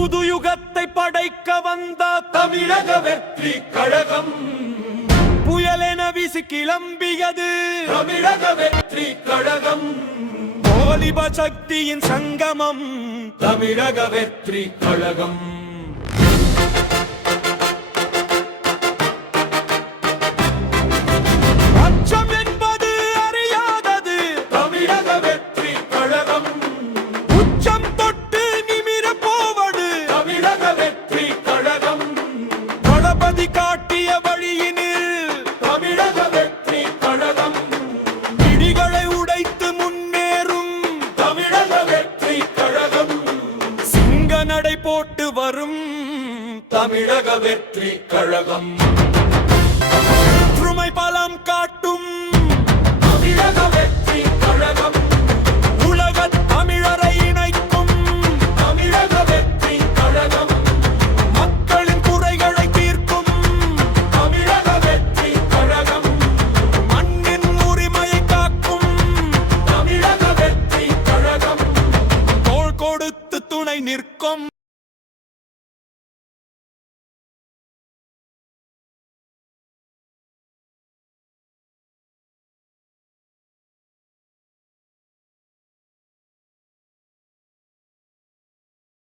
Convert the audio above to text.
புது யுகத்தை படைக்க வந்த தமிழக வெற்றி கழகம். புயலென வீசி கிளம்பியது தமிழக வெற்றி கழகம். வாலிப சக்தியின் சங்கமம் தமிழக வெற்றி கழகம். அச்சம் என்பது அறியாதது தமிழக வெற்றி கழகம். உச்சம் தொட்டு நிமிர போவது தமிழக வெற்றி கழகம். தளபதி காட்டிய வழியினில் தமிழக வெற்றி கழகம். இடிகளை உடைத்து முன்னேறும் தமிழக வெற்றி கழகம். சிங்க நடை போட்டு வரும் தமிழக வெற்றி கழகம். ஒற்றுமை பலம் காட்டும் தமிழக வெற்றி கழகம். உலக தமிழரை இணைக்கும் தமிழக வெற்றி கழகம். மக்களின் குறைகளை தீர்க்கும் தமிழக வெற்றி கழகம். மண்ணின் உரிமையை காக்கும் தமிழக வெற்றி கழகம். தோள் கொடுத்து துணை நிற்கும்